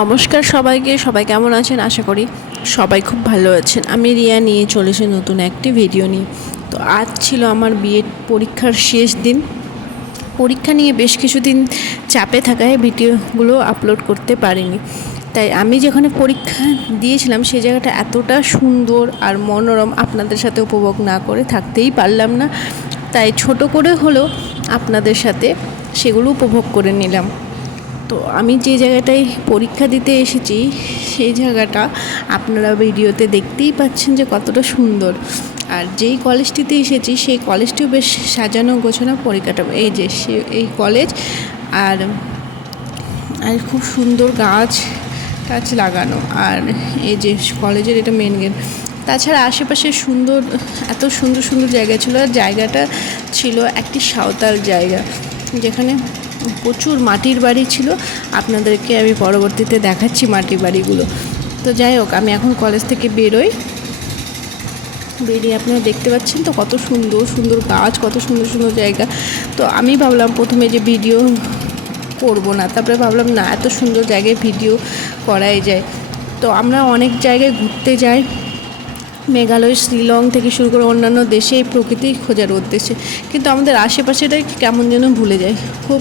নমস্কার সবাইকে, সবাই কেমন আছেন? আশা করি সবাই খুব ভালো আছেন। আমি রিয়া নিয়ে চলেছি নতুন একটি ভিডিও নিয়ে। তো আজ ছিল আমার বিএড পরীক্ষার শেষ দিন। পরীক্ষা নিয়ে বেশ কিছুদিন চাপে থাকায় ভিডিওগুলো আপলোড করতে পারিনি। তাই আমি যেখানে পরীক্ষা দিয়েছিলাম সেই জায়গাটা এতটা সুন্দর আর মনোরম, আপনাদের সাথে উপভোগ না করে থাকতেই পারলাম না। তাই ছোট করে হলেও আপনাদের সাথে সেগুলো উপভোগ করে নিলাম। তো আমি যে জায়গাটায় পরীক্ষা দিতে এসেছি, সেই জায়গাটা আপনারা ভিডিওতে দেখতেই পাচ্ছেন যে কতটা সুন্দর। আর যেই কলেজটিতে এসেছি, সেই কলেজটিও বেশ সাজানো গোছানো পরিকাঠামো। এই যে সে, এই কলেজ আর আর খুব সুন্দর গাছ টাছ লাগানো। আর এই যে কলেজের এটা মেন গেট তাছাড়া আশেপাশে সুন্দর, এত সুন্দর সুন্দর জায়গা ছিল। আর জায়গাটা ছিল একটি সাঁওতাল জায়গা, যেখানে প্রচুর মাটির বাড়ি ছিল। আপনাদেরকে আমি পরবর্তীতে দেখাচ্ছি মাটির বাড়িগুলো। তো যাই হোক, আমি এখন কলেজ থেকে বেরোই। বেরিয়ে আপনারা দেখতে পাচ্ছেন তো কত সুন্দর সুন্দর গাছ, কত সুন্দর সুন্দর জায়গা। তো আমি ভাবলাম প্রথমে যে ভিডিও করব না, তারপরে ভাবলাম না, এত সুন্দর জায়গায় ভিডিও করাই যায়। তো আমরা অনেক জায়গায় ঘুরতে যাই। মেঘালয়, শিলং থেকে শুরু করে অন্যান্য দেশে এই প্রকৃতি খোঁজার উদ্দেশ্যে। কিন্তু আমাদের আশেপাশেটাই কেমন যেন ভুলে যায়। খুব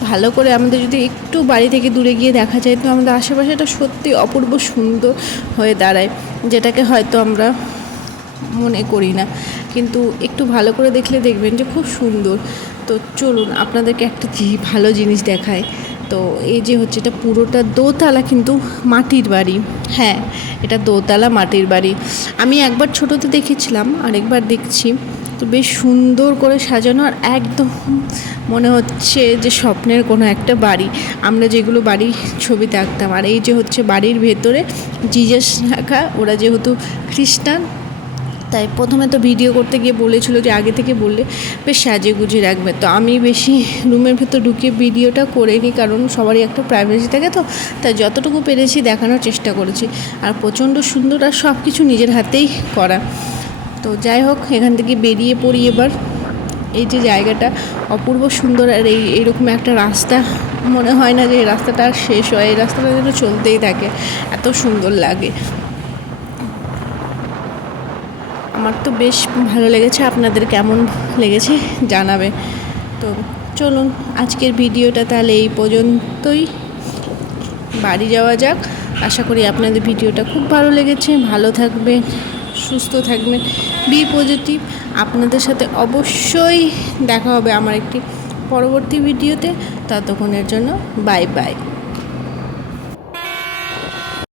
ভালো করে আমাদের যদি একটু বাড়ি থেকে দূরে গিয়ে দেখা যায়, তো আমাদের আশেপাশেটা সত্যি অপূর্ব সুন্দর হয়ে দাঁড়ায়, যেটাকে হয়তো আমরা মনে করি না। কিন্তু একটু ভালো করে দেখলে দেখবেন যে খুব সুন্দর। তো চলুন, আপনাদেরকে একটা ভালো জিনিস দেখায়। তো এই যে হচ্ছে, এটা পুরোটা দোতলা কিন্তু মাটির বাড়ি। হ্যাঁ এটা দোতলা মাটির বাড়ি। আমি একবার ছোটোতে দেখেছিলাম, আরেকবার দেখছি। তো বেশ সুন্দর করে সাজানো আর একদম মনে হচ্ছে যে স্বপ্নের কোনো একটা বাড়ি। আমরা যেগুলো বাড়ির ছবিতে আঁকতাম আর এই যে হচ্ছে বাড়ির ভেতরে জিজাস রাখা, ওরা যেহেতু খ্রিস্টান, তাই প্রথমে তো ভিডিও করতে গিয়ে বলেছিল যে আগে থেকে বললে বেশ সাজিয়ে গুজিয়ে রাখবে। তো আমি বেশি রুমের ভেতর ঢুকিয়ে ভিডিওটা করিনি কারণ সবারই একটা প্রাইভেসি থাকে তো, তাই যতটুকু পেরেছি দেখানোর চেষ্টা করেছি। আর প্রচণ্ড সুন্দর আর সব কিছু নিজের হাতেই করা। তো যাই হোক, এখান থেকে বেরিয়ে পড়ি এবার। এই যে জায়গাটা অপূর্ব সুন্দর আর এই, এরকম একটা রাস্তা, মনে হয় না যে এই রাস্তাটা আর শেষ হয়। এই রাস্তাটা যেন চলতেই থাকে, এত সুন্দর লাগে। আমার তো বেশ ভালো লেগেছে, আপনাদের কেমন লেগেছে জানাবে। তো চলুন, আজকের ভিডিওটা তাহলে এই পর্যন্তই। বাড়ি যাওয়া যাক। আশা করি আপনাদের ভিডিওটা খুব ভালো লেগেছে। ভালো থাকবেন। সুস্থ থাকবেন। Be positive. আপনাদের সাথে অবশ্যই দেখা হবে আমার একটি পরবর্তী ভিডিওতে। ততক্ষণের জন্য বাই বাই।